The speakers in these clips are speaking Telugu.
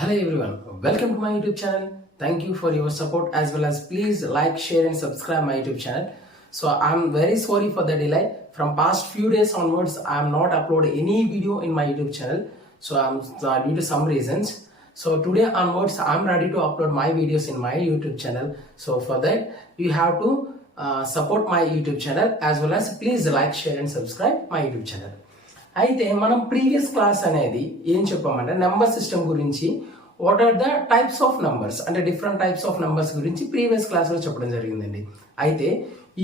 Hello everyone, welcome to my YouTube channel. Thank you for your support as well as please like, share and subscribe my YouTube channel. So I'm very sorry for the delay. From past few days onwards, I am not upload any video in my YouTube channel. So I'm due to some reasons. So today onwards, I'm ready to upload my videos in my YouTube channel. So for that, you have to support my YouTube channel as well as please like, share and subscribe my YouTube channel. అయితే మనం ప్రీవియస్ క్లాస్ అనేది ఏం చెప్పామంటే నెంబర్ సిస్టమ్ గురించి what are the types of numbers అంటే డిఫరెంట్ టైప్స్ ఆఫ్ నంబర్స్ గురించి ప్రీవియస్ క్లాస్లో చెప్పడం జరిగిందండి. అయితే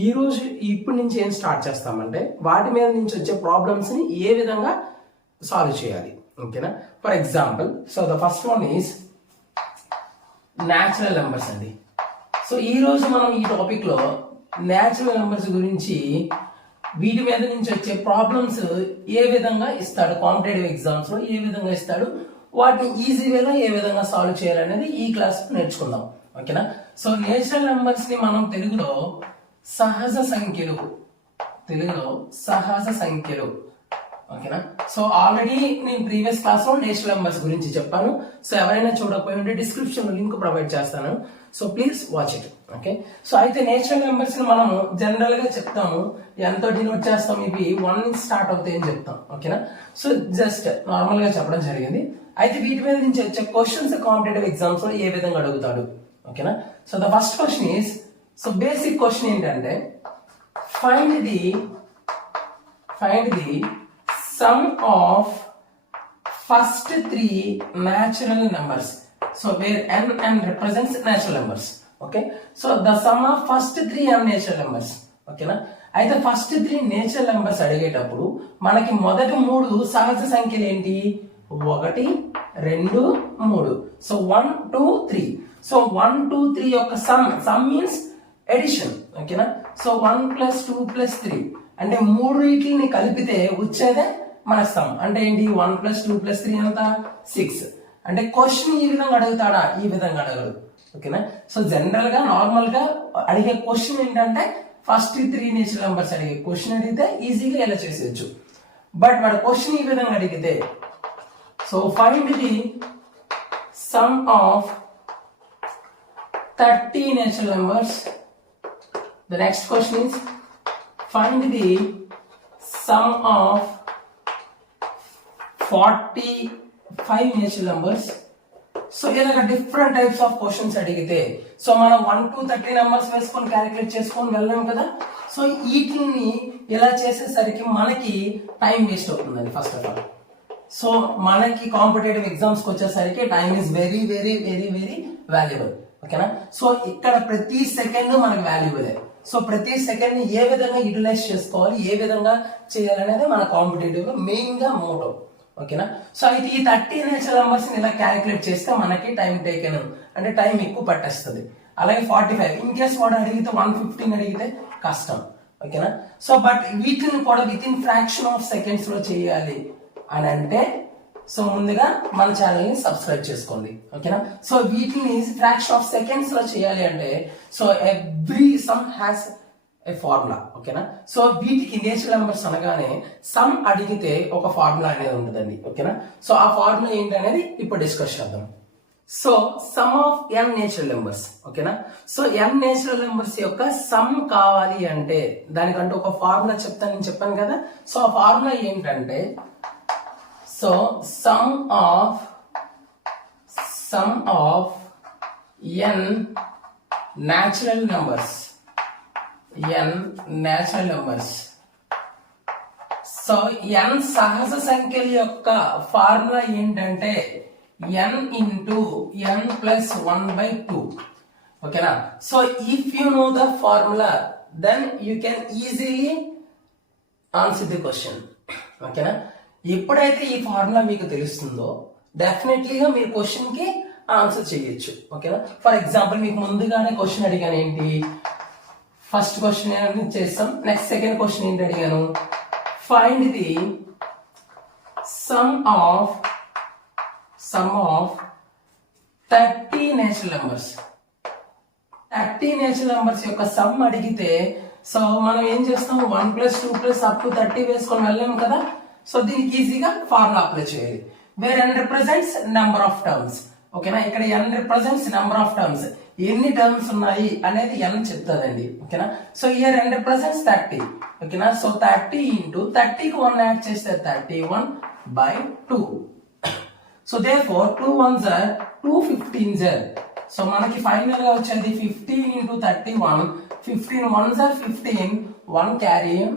ఈ రోజు ఇప్పటి నుంచి ఏం స్టార్ట్ చేస్తామంటే వాటి మీద నుంచి వచ్చే ప్రాబ్లమ్స్ని ఏ విధంగా సాల్వ్ చేయాలి. ఓకేనా? For example, so the first one is natural numbers అండి. సో ఈ రోజు మనం ఈ టాపిక్లో న్యాచురల్ నెంబర్స్ గురించి వీటి మీద నుంచి వచ్చే ప్రాబ్లమ్స్ ఏ విధంగా ఇస్తాడు, కాంపిటేటివ్ ఎగ్జామ్స్ లో ఏ విధంగా ఇస్తాడు, వాటిని ఈజీ వేలో ఏ విధంగా సాల్వ్ చేయాలనేది ఈ క్లాస్ నేర్చుకుందాం. ఓకేనా? సో నేచురల్ నెంబర్స్ ని మనం తెలుగులో సహజ సంఖ్యలు ఓకేనా? సో ఆల్రెడీ నేను ప్రీవియస్ క్లాస్ లో నేచురల్ నెంబర్స్ గురించి చెప్పాను. సో ఎవరైనా చూడకపోయి ఉంటే డిస్క్రిప్షన్ లో లింక్ ప్రొవైడ్ చేస్తాను. So please watch it. Okay? So అయితే నేచురల్ నెంబర్స్ ని మనము జనరల్ గా చెప్తాము, ఎంతో డినోట్ చేస్తాం, ఇవి 1 నుంచి స్టార్ట్ అవుతాయి అని చెప్తాం. ఓకేనా? సో జస్ట్ నార్మల్ గా చెప్పడం జరిగింది. అయితే వీటి మీద నుంచి వచ్చే క్వశ్చన్స్ కాంపిటేటివ్ ఎగ్జామ్స్ లో ఏ విధంగా అడుగుతాడు. ఓకేనా? So the first question is, so basic question ఏంటంటే find the sum of first 3 natural numbers. So where n represents natural numbers. Okay? So the sum of first 3 natural numbers. Okay na? అయితే ఫస్ట్ 3 నేచురల్ నెంబర్స్ అడిగేటప్పుడు మనకి మొదటి 3 సహజ సంఖ్యలు ఏంటి? 1 2 3. సో 1 2 3. సో 1 2 3 యొక్క సమ్ మీన్స్ ఎడిషన్. ఓకేనా? సో 1 + 2 + 3 అంటే 3 వీటిని కలిపితే వచ్చేదే మన సమ్. అంటే ఏంటి? 1 + 2 + 3 ఎంత? 6. అంటే క్వశ్చన్ ఈ విధంగా అడుగుతాడా? ఈ విధంగా అడగడు. ఓకేనా? సో జనరల్ గా నార్మల్ గా అడిగే క్వశ్చన్ ఏంటంటే ఫస్ట్ 3 నేచురల్ నెంబర్స్ అడిగే క్వశ్చన్ అడిగితే ఈజీగా ఎలా చేసేయచ్చు. బట్ వాడు క్వశ్చన్ ఈ విధంగా అడిగితే, so find the some of 30 natural numbers. The next question is find the sum of 45 natural numbers. So ఇలాగ డిఫరెంట్ టైప్స్ ఆఫ్ క్వశ్చన్స్ అడిగితే, సో మనం 1 to 30 నెంబర్స్ వేసుకొని క్యాలిక్యులేట్ చేసుకొని వెళ్ళాం కదా. సో వీటిని ఇలా చేసేసరికి మనకి టైం వేస్ట్ అవుతుందండి. ఫస్ట్ ఆఫ్ ఆల్, సో మనకి కాంపిటేటివ్ ఎగ్జామ్స్కి వచ్చేసరికి time is very very very very valuable. ఓకేనా? సో ఇక్కడ ప్రతి సెకండ్ మనకు వాల్యుబులే. సో ప్రతి సెకండ్ ని ఏ విధంగా యూటిలైజ్ చేసుకోవాలి, ఏ విధంగా చేయాలనేది మన కాంపిటేటివ్ మెయిన్ గా మోటో. ఓకేనా? సో అయితే ఈ 30 నేచురల్ నెంబర్స్ ఇలా క్యాలిక్యులేట్ చేస్తే మనకి టైం టేకెన్ అంటే టైం ఎక్కువ పట్టేస్తుంది. అలాగే 45 ఇన్ కేస్ వాడు అడిగితే 115 అడిగితే కష్టం. ఓకేనా? సో బట్ వీటిని కూడా with in fraction of seconds లో చేయాలి అని అంటే, సో ముందుగా మన ఛానల్ ని సబ్స్క్రైబ్ చేసుకోండి. ఓకేనా? సో వీటిని ఫ్రాక్షన్ ఆఫ్ సెకండ్స్ లో చేయాలి అంటే, so every some has a formula. ఓకేనా? సో వీటికి నేచురల్ నెంబర్స్ అనగానే సమ్ అడిగితే ఒక ఫార్ములా అనేది ఉంటుందండి. ఓకేనా? సో ఆ ఫార్ములా ఏంటి అనేది ఇప్పుడు డిస్కస్ చేద్దాం. So some of n natural numbers. ఓకేనా? సో n నేచురల్ నెంబర్స్ యొక్క సమ్ కావాలి అంటే దానికంటే ఒక ఫార్ములా చెప్తానని చెప్పాను కదా. సో ఆ ఫార్ములా ఏంటంటే, so sum of n natural numbers. So n సహజ సంఖ్యల యొక్క ఫార్ములా ఏంటంటే n into n plus 1/2. ఓకేనా? So if you know the formula then you can easily answer the question. ఓకేనా? ఎప్పుడైతే ఈ ఫార్ములా మీకు తెలుస్తుందో డెఫినెట్లీగా మీరు క్వశ్చన్ కి ఆన్సర్ చేయొచ్చు. ఓకేనా? ఫర్ ఎగ్జాంపుల్ మీకు ముందుగానే క్వశ్చన్ అడిగాను ఏంటి? ఫస్ట్ క్వశ్చన్ చేస్తాం. నెక్స్ట్ సెకండ్ క్వశ్చన్ ఏంటి అడిగాను? Find the some of 30 natural numbers. 30 natural numbers యొక్క సమ్ అడిగితే, సో మనం ఏం చేస్తాం? 1 + 2 + up to 30 వేసుకొని వెళ్ళాము కదా. సో దీనికి ఈజీగా ఫార్ములా అప్లై చేయాలి. where n represents number of terms. ఓకేనా. ఇక్కడ n represents number of terms, ఎన్ని టర్మ్స్ ఉన్నాయి అనేది n చెప్తాదండి. ఓకేనా. So here n represents 30. ఓకేనా. సో 30 ఇంటూ 30కి 1 యాడ్ చేస్తే 31/2. So therefore 2 1s are 2 15s are. So మనకి ఫైనల్ గా వచ్చేది 15 into 31. 15 1s are 15, 1 carry in.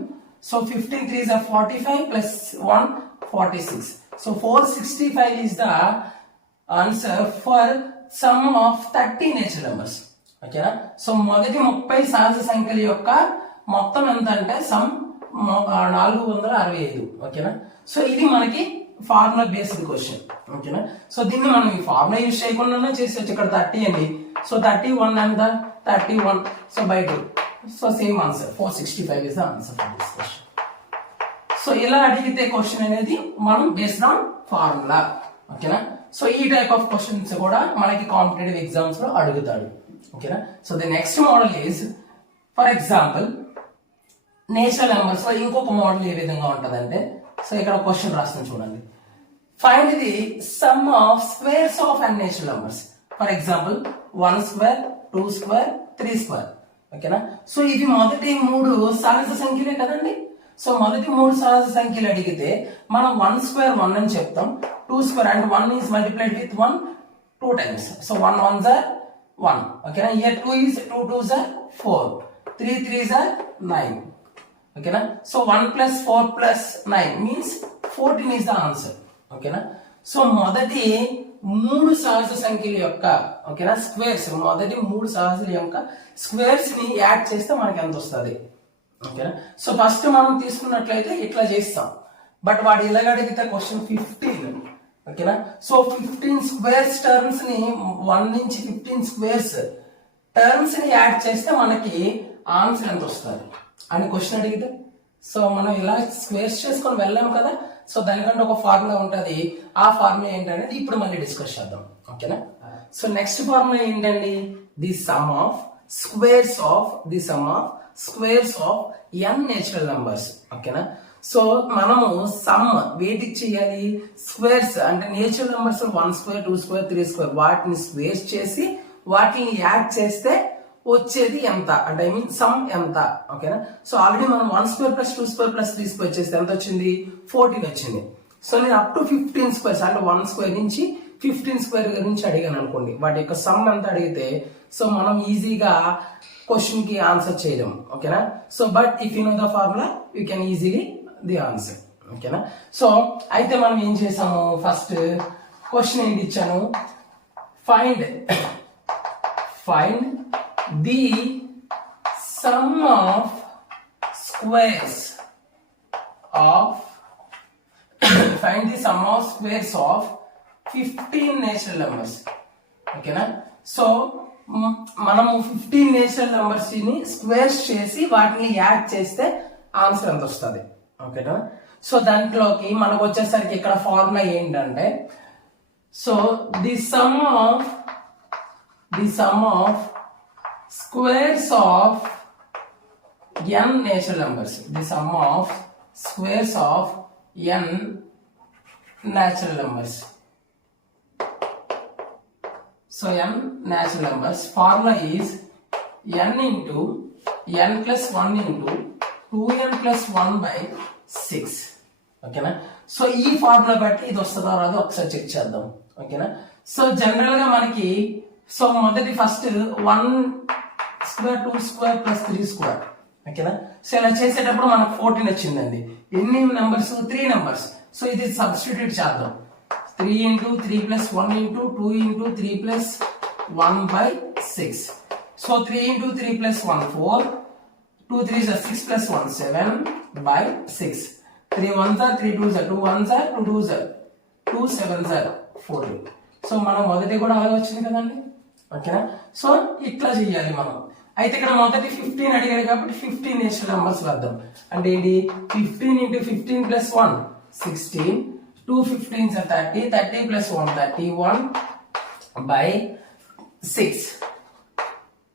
So 15 3s are 45 plus 1 46. So 465 is the answer for sum of 30 natural numbers. ఓకేనా. సో మొదటి 30 సహజ సంఖ్యల యొక్క మొత్తం ఎంత అంటే సమ్ 465. ఓకేనా. సో ఇది మనకి ఫార్ములా బేస్డ్ క్వశ్చన్. ఓకేనా. సో దీన్ని మనం ఈ ఫార్ములా యూజ్ చేయకుండా చేసేవచ్చు. ఇక్కడ 30 అండి. సో 31 ఎంత 31. So by 2. So same answer 465 is the answer for this question. So ఇలా అడిగితే క్వశ్చన్ అనేది మనం బేస్డ్ ఆన్ ఫార్ములా. ఓకేనా. సో ఈ టైప్ ఆఫ్ క్వశ్చన్స్ కూడా మనకి కాంపిటేటివ్ ఎగ్జామ్స్ లో అడుగుతాడు. ఓకేనా. So the next model is for example natural numbers లో ఇంకొక మోడల్ ఏ విధంగా ఉంటదంటే, సో ఇక్కడ క్వశ్చన్ రాస్తుంది చూడండి. Find the some of squares of an natural numbers. For example 1 square 2 square 3 square. ఓకేనా. సో ఇది మొదటి 3 సహజ సంఖ్యలే కదండి. సో మొదటి 3 సహజ సంఖ్యలు అడిగితే మనం 1 స్క్వేర్ 1 అని చెప్తాం. 2 స్క్వేర్ అంటే 1 is multiplied with 1 2 times. So 1 1s are 1. ఓకేనా. Here 2 is 2 2s are 4. 3 3s are 9. ఓకేనా. So 1 plus 4 plus 9 means 14 is the answer. ఓకేనా. సో మొదటి 3 సహజ సంఖ్యల యొక్క ఓకేనా స్క్వేర్స్, మొదటి 3 సహజల యొక్క స్క్వేర్స్ ని యాడ్ చేస్తే మనకి ఎంత వస్తుంది. ఓకేనా. సో ఫస్ట్ మనం తీసుకున్నట్లయితే ఇట్లా చేస్తాం. బట్ వాడు ఇలాగ అడిగితే క్వశ్చన్ 15. ఓకేనా. సో 15 స్క్వేర్స్ టర్మ్స్ ని 1 నుంచి 15 స్క్వేర్స్ టర్మ్స్ ని యాడ్ చేస్తే మనకి ఆన్సర్ ఎంత వస్తుంది అని క్వశ్చన్ అడిగితే, సో మనం ఇలా స్క్వేర్స్ చేసుకొని వెళ్ళాం కదా. సో దానికంటే ఒక ఫార్ములా ఉంటుంది. ఆ ఫార్ములా ఏంటనేది ఇప్పుడు మళ్ళీ డిస్కస్ చేద్దాం. ఓకేనా. సో నెక్స్ట్ ఫార్ములా ఏంటండి, the some of squares of n natural numbers. ఓకేనా. సో మనము సమ్ వేటికి చేయాలి, స్క్వేర్స్ అంటే natural numbers 1 square 2 square 3 square వాటిని స్క్వేర్స్ చేసి వాటిని యాడ్ చేస్తే వచ్చేది ఎంత అంటే ఐ మీన్ సమ్ ఎంత. ఓకేనా. సో ఆల్రెడీ మనం 1 square plus 2 square plus 3 square చేస్తే ఎంత వచ్చింది, 14 వచ్చింది. సో నేను అప్ టు 15 స్క్వేర్స్ అంటే 1 స్క్వేర్ నుంచి 15 స్క్వేర్ గురించి అడిగాను అనుకోండి, వాటి యొక్క సమ్ ఎంత అడిగితే సో మనం ఈజీగా క్వశ్చన్ కి ఆన్సర్ చేయలేము. ఓకేనా. So but if you know the formula you can easily the answer. ఓకేనా. సో అయితే మనం ఏం చేసాము, ఫస్ట్ క్వశ్చన్ ఏంటి ఇచ్చాను, find the some of squares of 15 natural numbers. ఓకేనా. సో మనము 15 నేచురల్ నెంబర్స్ ని స్క్వేర్స్ చేసి వాటిని యాడ్ చేస్తే ఆన్సర్ ఎంత వస్తుంది. ఓకేనా. సో దాంట్లోకి మనకు వచ్చేసరికి ఇక్కడ ఫార్ములా ఏంటంటే, so the some of squares of n natural numbers, the some of squares of n natural numbers. So n natural numbers formula is n into n plus 1 into 2n plus 1 by 6. ఓకేనా. సో ఈ ఫార్ములా బట్టి ఇది వస్తుందో రాదో ఒకసారి చెక్ చేద్దాం. ఓకేనా. సో జనరల్ గా మనకి సో మొదటి first 1 square 2 square plus 3 square. ఓకేనా. సో ఇలా చేసేటప్పుడు మనకు 14 వచ్చిందండి. ఎన్ని నెంబర్స్, 3 నెంబర్స్. సో ఇది సబ్స్టిట్యూట్ చేద్దాం. 3 into 3 plus 1 into 2 into 3 plus 1 by 6. So 3 into 3 plus 1 4, 2 3s are 6 plus 1 7 by 6. 3 1s are 3 2s are 2 1s are 2 2s are 2 7s are 14. So మనం మొదటి కూడా అలాగే వచ్చింది కదండి. ఓకేనా. సో ఇట్లా చేయాలి మనం. అయితే ఇక్కడ మొదటి 15 అడిగారు కాబట్టి 15 నేచురల్ నెంబర్స్ వద్దాం. అంటే ఏంటి, 15 into 15 plus 1 16, 2 15s are 30, 30 plus 1 31 by 6.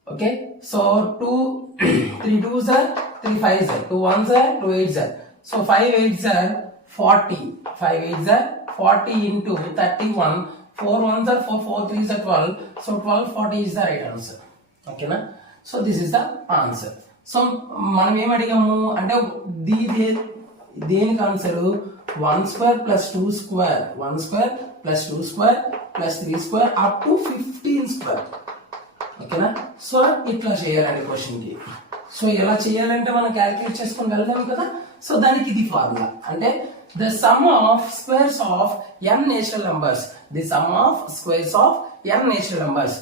Okay, so 3 2s are 3 5s are 2 1s are 2 8s are. So 5 8s are 40, 5 8s are 40 into 31 4 1s are 4, 4 3s are 12. So 1240 is the right answer. Okay na? So this is the answer. So మనం ఏం అడిగాము అంటే దేనికి answer 1 square plus 2 square, 1 square plus 2 square plus 3 square up to 15 square. ఓకేనా? సో ఇట్లా చేయాలండి క్వశ్చన్ కి. సో ఎలా చేయాలంటే మనం క్యాలిక్యులేట్ చేసుకొని వెళ్దాం కదా. సో దానికి ఇది ఫార్ములా అంటే the sum of squares of n natural numbers, the sum of squares of n natural numbers,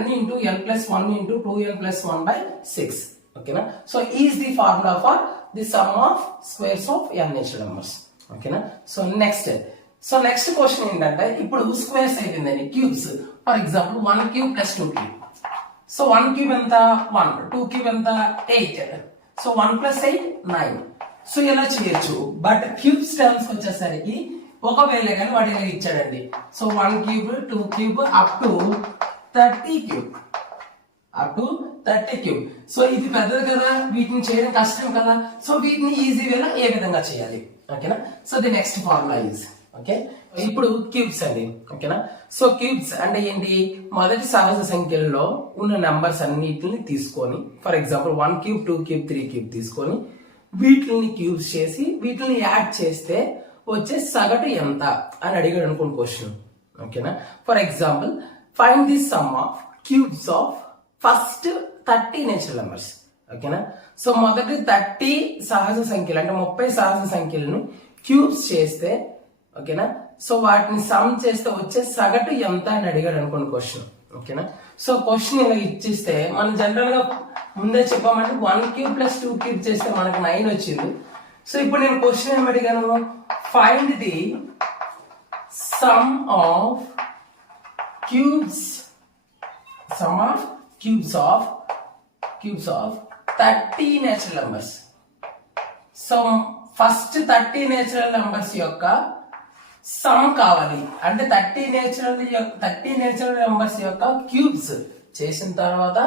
n into n plus 1 into 2n plus 1 by 6. ఓకేనా? So is the formula for the sum of squares of n natural numbers. ఓకేనా? సో నెక్స్ట్ క్వశ్చన్ ఏంటంటే ఇప్పుడు స్క్వేర్స్ అయిపోయిందండి, cubes. For example 1 cube plus 2 cube. So 1 cube ఎంత 1, 2 క్యూబ్ ఎంత 8. So 1 plus 8 9. సో ఇలా చేయొచ్చు. బట్ క్యూబ్స్ టర్మ్స్ వచ్చేసరికి ఒకవేళ కానీ వాటి ఇలా ఇచ్చాడండి. So 1 cube 2 cube up to 30 cube, up to 30 cube. So ఇది పెద్దది కదా, వీటిని చేయడం కష్టం కదా. సో వీటిని ఈజీ వేలో ఏ విధంగా చేయాలి? ఓకేనా? So the next formula is okay. ఇప్పుడు క్యూబ్స్ అండి. ఓకేనా? సో క్యూబ్స్ అంటే ఏంటి? మొదటి సహజ సంఖ్యల్లో ఉన్న నెంబర్స్ అన్నిటిని తీసుకొని, for example 1 cube 2 cube 3 cube తీసుకొని వీటిని క్యూబ్స్ చేసి వీటిని యాడ్ చేస్తే వచ్చే సగటు ఎంత అని అడిగాడు అనుకోండి క్వశ్చన్. ఓకేనా? For example find the some of cubes of first 30 natural numbers. ఓకేనా? సో మొదటి 30 సహజ సంఖ్యలు అంటే 30 సహజ సంఖ్యలను క్యూబ్స్ చేస్తే, ఓకేనా, సో వాటిని సమ్ చేస్తే వచ్చే సగటు ఎంత అని అడిగాడు అనుకోండి క్వశ్చన్. ఓకేనా? సో క్వశ్చన్ ఇలా ఇచ్చిస్తే మనం జనరల్ గా ముందే చెప్పామంటే 1 క్యూబ్ ప్లస్ 2 క్యూబ్ చేస్తే మనకు 9 వచ్చింది. సో ఇప్పుడు నేను క్వశ్చన్ ఏం అడిగాను? Find the some of cubes, some of cubes of 30 natural numbers. So first 30 natural numbers యొక్క సమ్ కావాలి. అంటే 30 నేచురల్ నెంబర్స్ యొక్క క్యూబ్స్ చేసిన తర్వాత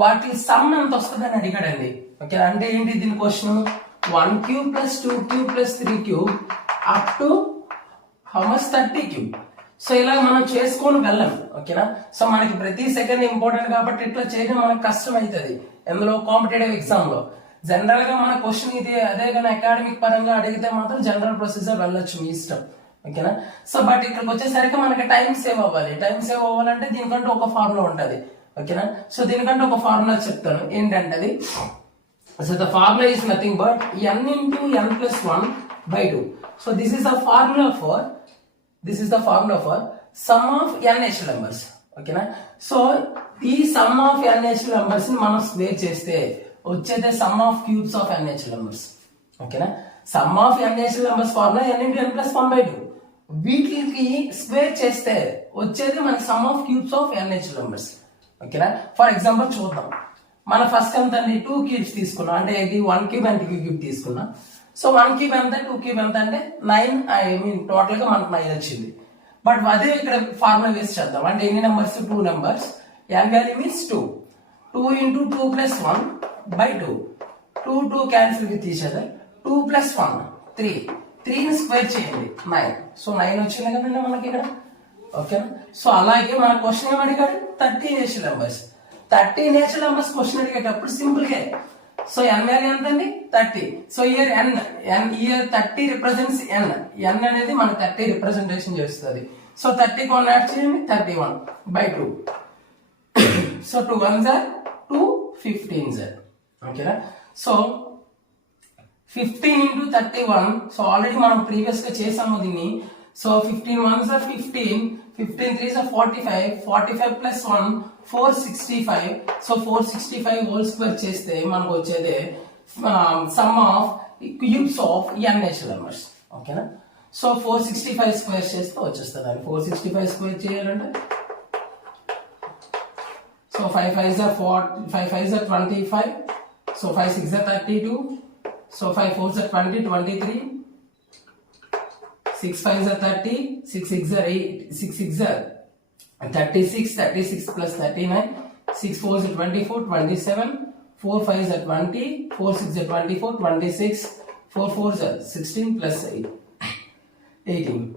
వాటి సమ్ ఎంత వస్తుంది అని అడిగాడండి. ఓకే, అంటే ఏంటి దీని question? 1 cube plus 2 cube plus 3 cube up to how much 30 cube. So ఇలా మనం చేసుకొని వెళ్ళాం. ఓకేనా? సో మనకి ప్రతి సెకండ్ ఇంపార్టెంట్ కాబట్టి ఇట్లా చేయడం మనకు కష్టం అవుతుంది. ఎందులో కాంపిటేటివ్ ఎగ్జామ్ లో జనరల్ గా మన క్వశ్చన్ ఇది అదే కానీ అకాడమిక్ పరంగా అడిగితే మాత్రం జనరల్ ప్రొసీజర్ వెళ్ళొచ్చు, మీ ఇష్టం. ఓకేనా? సో బట్ ఇక్కడికి వచ్చేసరికి మనకి టైం సేవ్ అవ్వాలి. టైం సేవ్ అవ్వాలంటే దీనికంటే ఒక ఫార్ములా ఉంటుంది. ఓకేనా? సో దీనికంటే ఒక ఫార్ములా చెప్తాను. ఏంటంటే అది, so the formula is nothing but n into n plus 1 by 2. So this is the formula for sum of n natural numbers. ఓకేనా? సో ఈ sum of n natural numbers ని మనం స్క్వేర్ చేస్తే వచ్చేదే sum of cubes of n natural numbers. ఓకేనా? Sum of n natural numbers formula n into n plus 1 by 2. వీటికి స్క్వేర్ చేస్తే వచ్చేది మన some of cubes of n natural numbers. ఓకేనా? ఫర్ ఎగ్జాంపుల్ చూద్దాం. మన ఫస్ట్ ఎంత అండి? 2 క్యూబ్స్ తీసుకున్నాం. అంటే ఇది 1 క్యూబ్ అండ్ 2 క్యూబ్ తీసుకున్నాం. సో 1 క్యూబ్ ఎంత, 2 క్యూబ్ ఎంత అంటే 9. టోటల్ గా మనకు 9 వచ్చింది. బట్ అదే ఇక్కడ ఫార్ములా వేసి చేద్దాం. అంటే ఎన్ని numbers? 2 numbers. n value means 2. 2 into 2 plus 1 by 2. 2 cancel with each other. 2 plus 1 3. 3 ని స్క్వేర్ చేయండి 9. సో 9 వచ్చింది కదండి మనకి ఇక్కడ. ఓకేనా? సో అలాగే మన క్వశ్చన్ ఏం అడిగాడు? 30 natural numbers. 30 natural numbers question అడిగేటప్పుడు సింపుల్ గా, సో n వాల్యూ ఎంత అండి? 30. So here n here 30 represents n. n అనేది మనకి 30 రిప్రజెంటేషన్ చేస్తుంది. సో 30 కి 1 యాడ్ చేయండి, 31 by 2. So 2 1s are 2 15s are. ఓకేనా? So 15 into 31. సో ఆల్రెడీ మనం ప్రీవియస్ గా చేసాము దీన్ని. So 15 1s are 15, 15 3s are 45, 45 plus 1 465. So 465 whole square చేస్తే మనకు వచ్చేదే sum of cubes of n natural numbers. ఓకేనా? సో 465 స్క్వేర్ చేస్తే వచ్చేస్తుంది. 465 స్క్వేర్ చేయాలంటే so 5 5s are 25. So 5 6s are 32. So 5 4s are 20, 23. 6 5s are 30. 6 6s are 8. 6 6s are 36. 36 plus 39. 6 4s are 24, 27. 4 5s are 20. 4 6s are 24, 26. 4 4s are 16 plus 8, 18.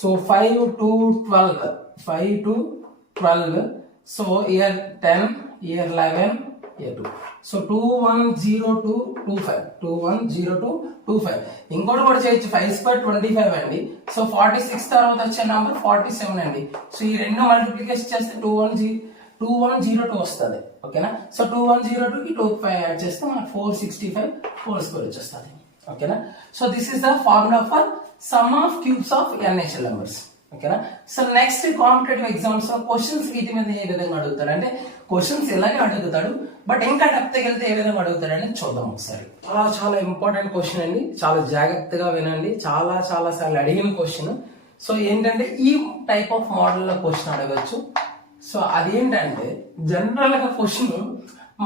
So 5 to 12, 5 to 12. So here 10, here 11, here 2. So 210225, 210225. ఇంకోటి కూడా చేయొచ్చు, 5 స్క్వేర్ 25 అండి. సో 46 తర్వాత వచ్చే నంబర్ 47 అండి. సో ఈ రెండు మల్టిప్లికేషన్ చేస్తే 2102 వస్తుంది. ఓకేనా. సో 2102 కి 25 యాడ్ చేస్తే మనకు 465 హోల్ స్క్వేర్ వచ్చేస్తుంది. ఓకేనా. So this is the formula for sum of cubes of n natural numbers. ఓకేనా. సో నెక్స్ట్ కాంపిటేటివ్ ఎగ్జామ్స్ లో క్వశ్చన్స్ వీటి మీద ఏ విధంగా అడుగుతాడు అంటే క్వశ్చన్స్ ఇలాగే అడుగుతాడు, బట్ ఇంకా డెప్త్ వెళ్తే ఏ విధంగా అడుగుతాడు అని చూద్దాం ఒకసారి. చాలా ఇంపార్టెంట్ క్వశ్చన్ అండి, చాలా జాగ్రత్తగా వినండి. చాలా సార్లు అడిగిన క్వశ్చన్. సో ఏంటంటే ఈ టైప్ ఆఫ్ మోడల్ లో క్వశ్చన్ అడగచ్చు. సో అదేంటంటే జనరల్ గా క్వశ్చన్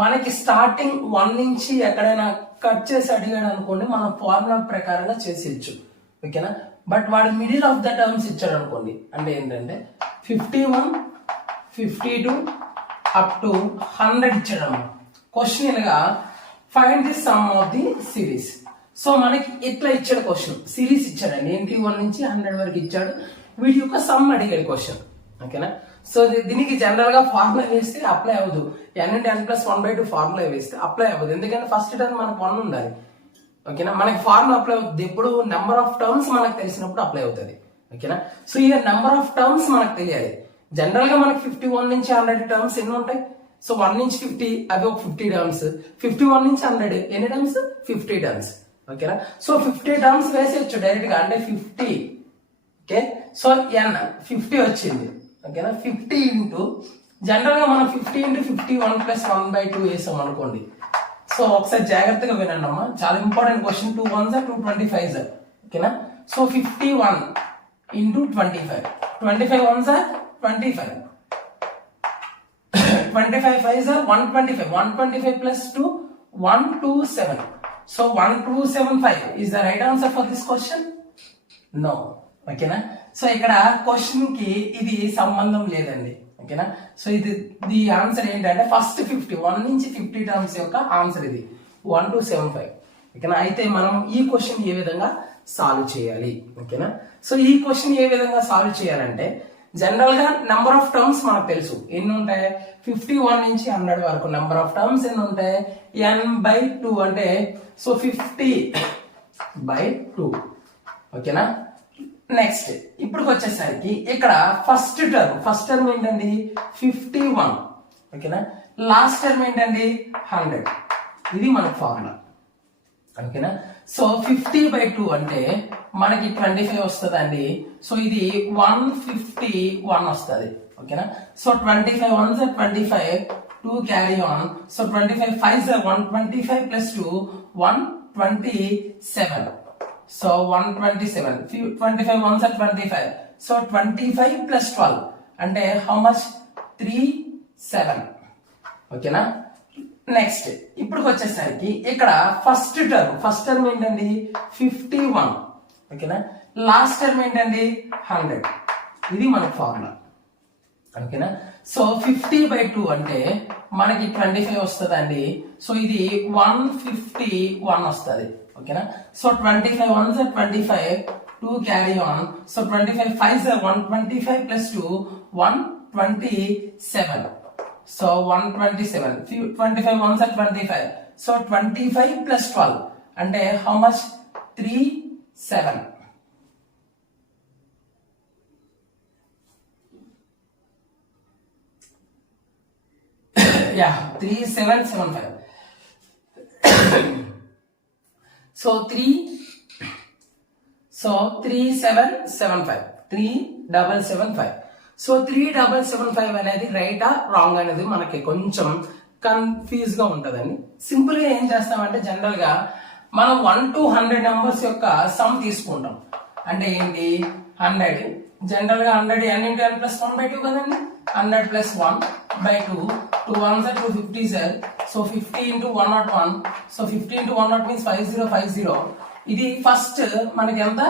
మనకి స్టార్టింగ్ 1 నుంచి ఎక్కడైనా కట్ చేసి అడిగాడు అనుకోండి, మనం ఫార్ములా ప్రకారంగా చేసేయచ్చు. ఓకేనా. బట్ వాడు మిడిల్ ఆఫ్ ద టర్మ్స్ ఇచ్చాడు అనుకోండి, అంటే ఏంటంటే 51, 52 అప్ టు 100 ఇచ్చాడు అన్నమాట. క్వశ్చన్ గా find the some of the series. So మనకి ఇట్లా ఇచ్చాడు క్వశ్చన్, సిరీస్ ఇచ్చాడండి, ఏంటి 1 నుంచి 100 వరకు ఇచ్చాడు. వీటి యొక్క సమ్ అడిగాడు క్వశ్చన్. ఓకేనా. సో దీనికి జనరల్ గా ఫార్ములా వేస్తే అప్లై అవ్వదు. n+1/2 ఫార్ములా వేస్తే అప్లై అవ్వదు, ఎందుకంటే ఫస్ట్ టర్మ్ మనకు 1 ఉండాలి. ఓకేనా. మనకి ఫార్ములా అప్లై అవుతుంది ఎప్పుడు నెంబర్ ఆఫ్ టర్మ్స్ మనకు తెలిసినప్పుడు అప్లై అవుతుంది. ఓకేనా. సో ఈ నెంబర్ ఆఫ్ టర్మ్స్ మనకు తెలియాలి. జనరల్ గా మనకి 51 నుంచి 100 టర్మ్స్ ఎన్ని ఉంటాయి? సో 1 నుంచి 50 అవి ఒక 50 టర్మ్స్, 51 నుంచి 100 ఎన్ని టర్మ్స్? 50 టర్మ్స్. ఓకేనా. సో 50 టర్మ్స్ వేసేయచ్చు డైరెక్ట్ గా, అంటే 50. ఓకే. సో n 50 వచ్చింది. ఓకేనా. 50 ఇంటూ జనరల్ గా మనం 50 ఇంటూ 51 + 1/2 వేసాం అనుకోండి. సో ఒకసారి జాగ్రత్తగా వినండి అమ్మా, చాలా important question. 2 1s are 2 25s. ఓకేనా. So 51 into 25, 25 1s are 25, 25 5s are 125, 125 plus 2 127. So 1275 is the right answer for this question? No. ఓకేనా. సో ఇక్కడ క్వశ్చన్ కి ఇది సంబంధం లేదండి. ఓకేనా. సో ఇది ఆన్సర్ ఏంటంటే ఫస్ట్ 1 నుంచి 50 టర్మ్స్ యొక్క ఆన్సర్ ఇది 1275. ఓకేనా. అయితే మనం ఈ క్వశ్చన్ ఏ విధంగా సాల్వ్ చేయాలి? ఓకేనా. సో ఈ క్వశ్చన్ ఏ విధంగా సాల్వ్ చేయాలంటే జనరల్ గా నెంబర్ ఆఫ్ టర్మ్స్ మనకు తెలుసు ఎన్ని ఉంటాయి. 51 నుంచి 100 వరకు నెంబర్ ఆఫ్ టర్మ్స్ ఎన్ని ఉంటాయి? n/2 అంటే సో 50/2. ఓకేనా. నెక్స్ట్ ఇప్పుడు వచ్చేసరికి ఇక్కడ ఫస్ట్ టర్మ్ ఏంటండి? 51. ఓకేనా. లాస్ట్ టర్మ్ ఏంటండి? 100. ఇది మన ఫార్ములా. ఓకేనా. సో 50/2 అంటే మనకి 25 వస్తుంది అండి. సో ఇది 151 వస్తుంది. ఓకేనా. So 25 1s are 25, 2 carry on. So 25 5s are 125 plus 2 127. So 127. 25 1s are 25. So 25 plus 12 అంటే how much? 37. ఓకేనా. నెక్స్ట్ ఇప్పుడు వచ్చేసరికి ఇక్కడ ఫస్ట్ టర్మ్ ఏంటండి? 51. ఓకేనా. లాస్ట్ టర్మ్ ఏంటండి? 100. ఇది మన ఫార్ములా. ఓకేనా. సో 50/2 అంటే మనకి 25 వస్తుంది అండి. సో ఇది 151 వస్తుంది. ఓకేనా. So 25 1s are 25, 2 carry on. So 25 5s are 125 plus 2 127. So 127. 25 1s are 25. So 25 plus 12 అంటే how much? 37. Yeah, 3775. So 3775, 3775. So 3775 అనేది రైటా రాంగ్ అనేది మనకి కొంచెం కన్ఫ్యూజ్ గా ఉంటదండి. సింపుల్ గా ఏం చేస్తామంటే జనరల్ గా మనం 1 to 100 నెంబర్స్ యొక్క సమ్ తీసుకుంటాం. అంటే ఏంటి? 100 జనరల్ గా 100 n into n plus 1/2 కదండి. 100 plus 1/2, 2 1s are 250 sir. So 50 into 101. So 50 into 100 means 5050. ఇది ఫస్ట్ మనకి ఎంత?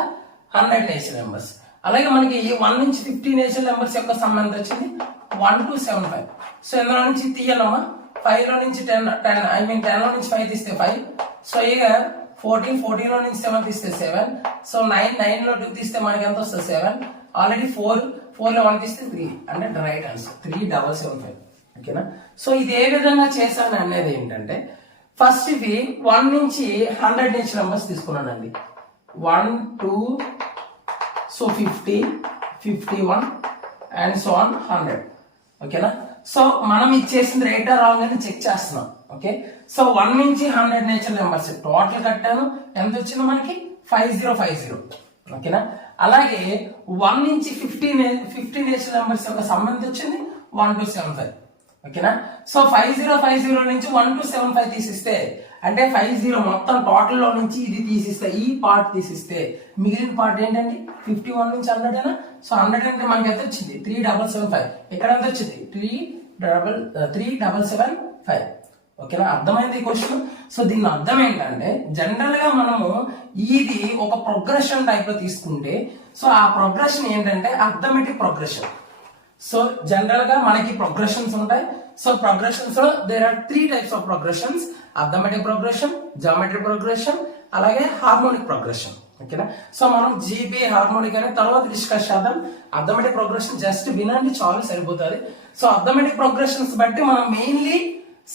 100 నేచురల్ నెంబర్స్. అలాగే మనకి 1 నుంచి 50 నేచురల్ నెంబర్స్ యొక్క సమ్ ఎంత వచ్చింది? 1 to 75. సో ఎందులో నుంచి తీయాలమ్మా? 5 లో నుంచి 10 లో నుంచి 5 తీస్తే 5. సో ఇక 14 లో నుంచి 7 తీస్తే 7. సో 9 లో 2 తీస్తే మనకి ఎంత వస్తుంది? 7. ఆల్రెడీ 4 లో 1 తీస్తే 3 అంటే రైట్ ఆన్సర్ 3775. ఓకేనా. సో ఇది ఏ విధంగా చేశాను అనేది ఏంటంటే ఫస్ట్ ఇది 1 నుంచి 100 నేచర్ నెంబర్స్ తీసుకున్నానండి. 1 2 సో 50 51 అండ్ సో ఆన్ 100. ఓకేనా. సో మనం ఇచ్చేసింది రైట్ ఆ రాంగ్ అని చెక్ చేస్తున్నాం. ఓకే. సో 1 నుంచి 100 నేచర్ నెంబర్స్ టోటల్ కట్టాను. ఎంత వచ్చింది మనకి 5050. ఓకేనా. అలాగే 1 నుంచి 50 నేచర్ నెంబర్స్ యొక్క సంబంధం వచ్చింది 1275. ఓకేనా. సో 5050 నుంచి 1275 తీసిస్తే అంటే 50 మొత్తం టోటల్ లో నుంచి ఇది తీసిస్తే ఈ పార్ట్ తీసిస్తే మిగిలిన పార్ట్ ఏంటండి 51 నుంచి 100 ఏనా. సో 100 అంటే మనకి ఎంత వచ్చింది 3775. ఇక్కడ ఎంత వచ్చింది 3775. ఓకేనా. అర్థమైంది ఈ క్వశ్చన్. సో దీని అర్థం ఏంటంటే జనరల్ గా మనము ఇది ఒక ప్రోగ్రెషన్ టైప్ లో తీసుకుంటే సో ఆ ప్రోగ్రెషన్ ఏంటంటే అర్థమెటిక్ ప్రోగ్రెషన్. సో జనరల్ గా మనకి ప్రోగ్రెషన్స్ ఉంటాయి. సో ప్రోగ్రెషన్స్ లో there are 3 types of progressions: arithmetic progression, geometric progression, అలాగే హార్మోనిక్ ప్రోగ్రెషన్. ఓకేనా. సో మనం జీబీ హార్మోనిక్ అనే తర్వాత డిస్కస్ చేద్దాం. అర్థమెటిక్ ప్రోగ్రెషన్ జస్ట్ వినండి చాలు సరిపోతుంది. సో అర్థమెటిక్ ప్రోగ్రెషన్స్ బట్టి మనం మెయిన్లీ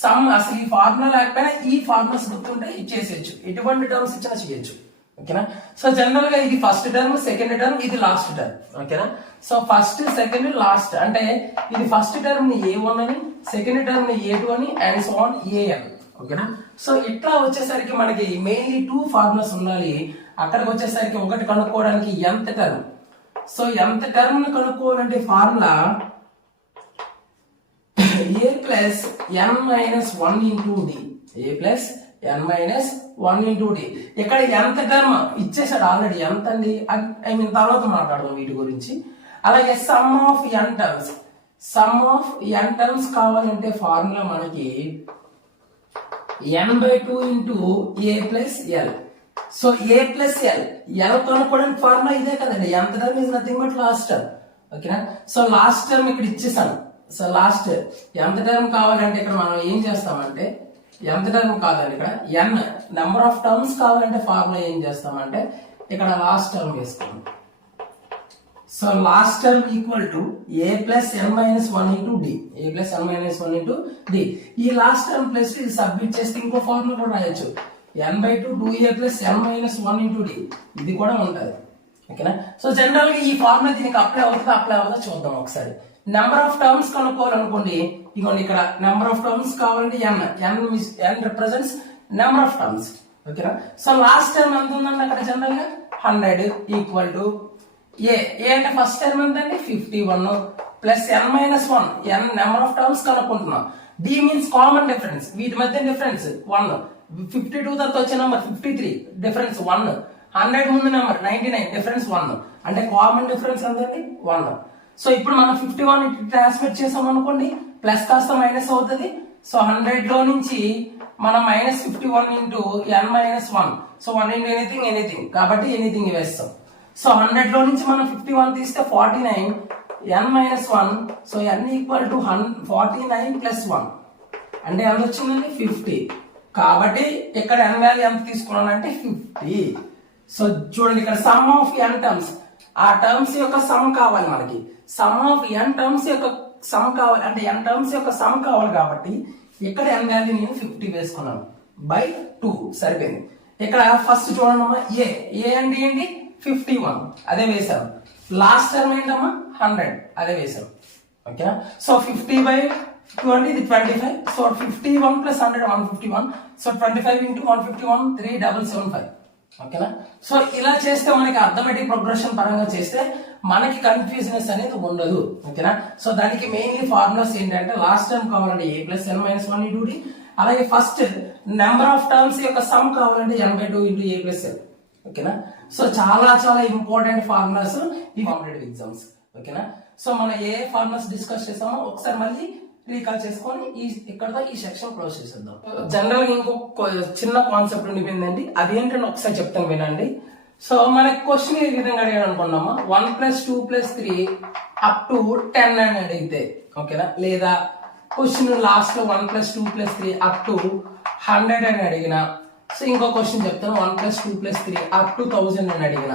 సమ్ అసలు ఈ ఫార్ములా లేకపోయినా ఈ ఫార్ములాస్ గుర్తుంటే ఇచ్చేసేయచ్చు, ఎటువంటి టర్మ్స్ ఇచ్చినా చేయొచ్చు. ఓకేనా. సో జనరల్ గా ఇది ఫస్ట్ టర్మ్, సెకండ్ టర్మ్, ఇది లాస్ట్ టర్మ్. ఓకేనా. సో ఫస్ట్ సెకండ్ లాస్ట్ అంటే ఇది ఫస్ట్ టర్మ్ ని A1 అని, సెకండ్ టర్మ్ ని A2 అని అండ్ సో ఆన్ AN. ఓకేనా. సో ఇట్లా వచ్చేసరికి మనకి మెయిన్లీ 2 ఫార్ములాస్ ఉండాలి. అక్కడికి వచ్చేసరికి ఒకటి కనుక్కోవడానికి ఎంత టర్మ్. సో ఎంత టర్మ్ ని కనుక్కోవాలంటే formula A plus n minus 1 into d. A plus n minus 1 into d. ఇక్కడ ఎంత టర్మ్ ఇచ్చేసాడు ఆల్రెడీ. ఎంత అండి ఐ మీన్ తర్వాత మాట్లాడదాం వీటి గురించి. అలాగే sum of n terms. Some of n terms కావాలంటే ఫార్ములా మనకి n/2 into a plus l. So a plus l కనుక్కోవడానికి ఫార్ములా ఇదే కదండి. ఎంత term is nothing but last term. ఓకేనా. సో లాస్ట్ టర్మ్ ఇక్కడ ఇచ్చేసాను. సో లాస్ట్ ఎంత టర్మ్ కావాలంటే ఇక్కడ మనం ఏం చేస్తామంటే ఎంత టర్మ్ కాదండి ఇక్కడ n నెంబర్ ఆఫ్ టర్మ్స్ కావాలంటే ఫార్ములా ఏం చేస్తామంటే ఇక్కడ లాస్ట్ టర్మ్ వేస్తాం. So last term equal to a plus n minus 1 into d. a plus n minus 1 into d. ఈ లాస్ట్ టర్మ్ ప్లస్ ఇది సబ్మిట్ చేస్తే ఇంకో ఫార్ములా కూడా రాయొచ్చు. n/2 2a plus n minus 1 into d. ఇది కూడా ఉంటుంది. ఓకేనా. సో జనరల్ గా ఈ ఫార్ములా దీనికి అప్లై అవుతుందా చూద్దాం ఒకసారి. నెంబర్ ఆఫ్ టర్మ్స్ కనుక్కోవాలనుకోండి, ఇదిగోండి ఇక్కడ నెంబర్ ఆఫ్ టర్మ్స్ కావాలంటే n represents number of terms. ఓకేనా. సో లాస్ట్ టర్మ్ ఎంత ఉందండి అక్కడ జనరల్ గా 100 ఈక్వల్ టు ఏ అంటే ఫస్ట్ టర్మ్ ఎంతండి 51 plus n minus 1 n number of terms కనుక్కుంటున్నాం. d మీన్స్ కామన్ డిఫరెన్స్, వీటి మధ్య డిఫరెన్స్ 1. 52 తర్వాత వచ్చే నెంబర్ 53 డిఫరెన్స్ 1. 100 ముందు నెంబర్ 99 డిఫరెన్స్ 1. అంటే కామన్ డిఫరెన్స్ ఎంతండి 1. సో ఇప్పుడు మనం 51 ట్రాన్స్మిట్ చేసాం అనుకోండి, ప్లస్ కాస్త మైనస్ అవుతుంది. సో 100 లో నుంచి మనం minus 51 into n minus 1. So 1 into anything కాబట్టి ఎనీథింగ్ వేస్తాం. సో 100 లో నుంచి మనం 51 తీస్తే 49 n minus 1. So n equal to 49 plus 1 అంటే ఎంత వచ్చిందండి 50. కాబట్టి ఇక్కడ n వాల్యూ ఎంత తీసుకున్నాను అంటే 50. సో చూడండి ఇక్కడ సమ్ ఆఫ్ n టర్మ్స్, ఆ టర్మ్స్ యొక్క సమ్ కావాలి మనకి. సమ్ ఆఫ్ n టర్మ్స్ యొక్క సమ్ కావాలి అంటే n టర్మ్స్ యొక్క సమ్ కావాలి కాబట్టి ఇక్కడ n వాల్యూ నేను 50 వేసుకున్నాను బై 2 సరిపోయింది. ఇక్కడ ఫస్ట్ చూడండి అమ్మా ఏ అంటే ఏంటి 51 అదే వేసాం. లాస్ట్ టర్మ్ ఏంటమ్మా 100 అదే వేసాం. ఓకేనా. సో 50/20 ఇది 25. So 51 plus 100 151. So 25 into 151 3775. ఓకేనా. సో ఇలా చేస్తే మనకి అర్థమెటిక్ ప్రోగ్రెషన్ పరంగా చేస్తే మనకి కన్ఫ్యూజనెస్ అనేది ఉండదు. ఓకేనా. సో దానికి మెయిన్లీ ఫార్ములాస్ ఏంటంటే లాస్ట్ టర్మ్ కావాలంటే a plus n minus 1 into d. అలాగే ఫస్ట్ నెంబర్ ఆఫ్ టర్మ్స్ యొక్క సమ్ కావాలంటే n/2 into a plus n. ఓకేనా. సో చాలా ఇంపార్టెంట్ ఫార్ములాస్ ఈ కాంపిటేటివ్ ఎగ్జామ్స్. ఓకేనా. సో మనం ఏ ఫార్ములాస్ డిస్కస్ చేసామో ఒకసారి మళ్ళీ రీకాల్ చేసుకొని ఇక్కడతో ఈ సెక్షన్ క్లోజ్ చేసేద్దాం. జనరల్ గా ఇంకో చిన్న కాన్సెప్ట్ ఉండిపోయిందండి, అది ఏంటంటే ఒకసారి చెప్తాను వినండి. సో మనకి క్వశ్చన్ ఏ విధంగా అడిగాడు అనుకున్నామా 1 + 2 + 3 అప్ టు 10 అని అడిగితే. ఓకేనా. లేదా క్వశ్చన్ లాస్ట్ లో 1 + 2 + 3 అప్ టు 100 అని అడిగిన. సో ఇంకో క్వశ్చన్ చెప్తాను 1 + 2 + 3 అప్ టు 1000 అని అడిగిన.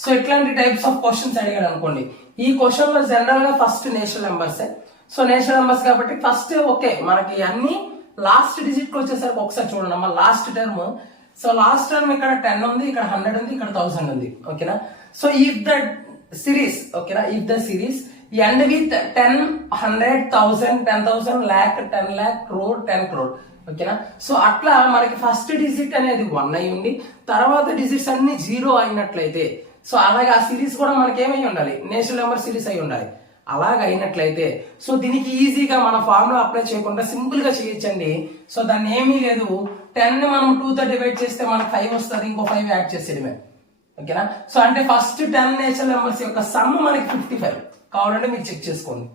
సో ఇట్లాంటి టైప్స్ ఆఫ్ క్వశ్చన్స్ అడిగాడు అనుకోండి, ఈ క్వశ్చన్ లో జనరల్ గా first national numbers. So national numbers కాబట్టి ఫస్ట్ ఓకే మనకి అన్ని లాస్ట్ డిజిట్ కి వచ్చేసరికి ఒకసారి చూడండి అమ్మా last term. So last term ఇక్కడ 10 ఉంది, ఇక్కడ 100 ఉంది, ఇక్కడ 1000 ఉంది. ఓకేనా. సో ఇఫ్ ద సిరీస్ ఓకేనా if the series end with 10, 100, 1000, 10,000, lakh, 10 lakh, crore, 10 crore. ఓకేనా. సో అట్లా మనకి ఫస్ట్ డిజిట్ అనేది 1 అయి ఉండి తర్వాత డిజిట్స్ అన్ని 0 అయినట్లయితే, సో అలాగే ఆ సిరీస్ కూడా మనకి ఏమై ఉండాలి, నేషనల్ నెంబర్ సిరీస్ అయి ఉండాలి. అలాగ అయినట్లయితే సో దీనికి ఈజీగా మన ఫార్ములా అప్లై చేయకుండా సింపుల్ గా చేయొచ్చండి. సో దాన్ని ఏమీ లేదు, 10 ని మనం 2 తో డివైడ్ చేస్తే మనకు 5 వస్తుంది, ఇంకో 5 యాడ్ చేసేయడమే. ఓకేనా. సో అంటే ఫస్ట్ 10 నేషనల్ నెంబర్స్ యొక్క సమ్ మనకి 55 కావాలంటే మీరు చెక్ చేసుకోండి.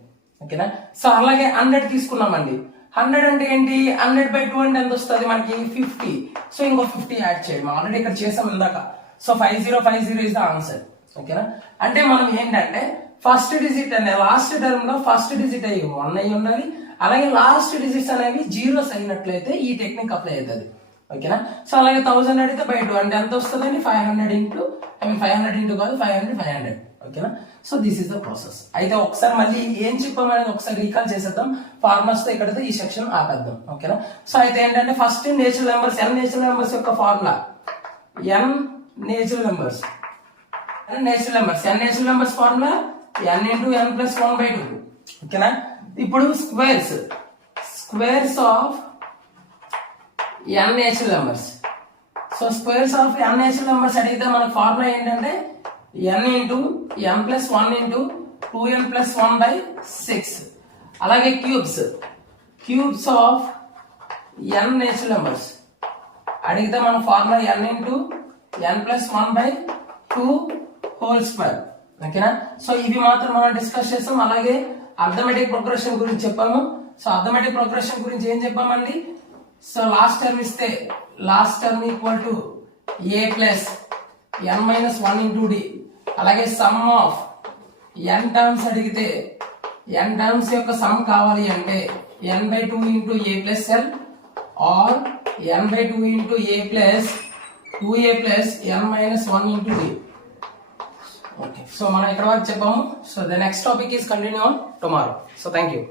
ఓకేనా. సో అలాగే 100 తీసుకున్నామండి. 100 అంటే ఏంటి, 100/2 అంటే ఎంత వస్తుంది మనకి 50. సో ఇంకో 50 యాడ్ చేయండి, ఆల్రెడీ ఇక్కడ చేసాం ఇందాక. So 5050 is the answer. ఓకేనా. అంటే మనం ఏంటంటే ఫస్ట్ డిజిట్ అనే లాస్ట్ టర్మ్ లో ఫస్ట్ డిజిట్ అయ్యి 1 అయి ఉండాలి, అలాగే లాస్ట్ డిజిట్స్ అనేవి 0s అయినట్లయితే ఈ టెక్నిక్ అప్లై అవుతుంది. ఓకేనా. సో అలాగే 1000 అడిగితే బై 2 అంటే ఎంత వస్తుందండి, 500 ఇంటూ 500 కాదు 500. ఓకేనా. So this is the process. అయితే ఒకసారి మళ్ళీ ఏం చెప్పామనేది ఒకసారి రీకాల్ చేసేద్దాం, ఫార్ములాస్ తో ఇక్కడతో ఈ సెక్షన్ ఆపేద్దాం. ఓకేనా. సో అయితే ఏంటంటే first natural numbers n natural numbers యొక్క formula n natural numbers natural numbers formula n into n plus 1/2. ఓకేనా. ఇప్పుడు squares of n natural numbers. So squares of n natural numbers అడిగితే మన ఫార్ములా ఏంటంటే n into n plus 1 into 2n plus 1/6. అలాగే cubes of n natural numbers అడిగితే మన formula n into n plus 1/2 whole square. ఓకేనా. సో ఇవి మాత్రం మనం డిస్కస్ చేస్తాం. అలాగే అర్థమెటిక్ ప్రోగ్రెషన్ గురించి చెప్పాము. సో అర్థమెటిక్ ప్రోగ్రెషన్ గురించి ఏం చెప్పామండి, సో లాస్ట్ టర్మ్ ఇస్తే last term equal to a plus n minus 1 into d. అలాగే సమ్ ఆఫ్ n టర్మ్స్ అడిగితే n టర్మ్స్ యొక్క సమ్ కావాలి అంటే n/2 into a plus l or n/2 into a plus 2a plus n minus 1 into d. Okay, so మనం ఇక్కడ వరకు చెప్పాము. So the next topic is continue on tomorrow. So thank you.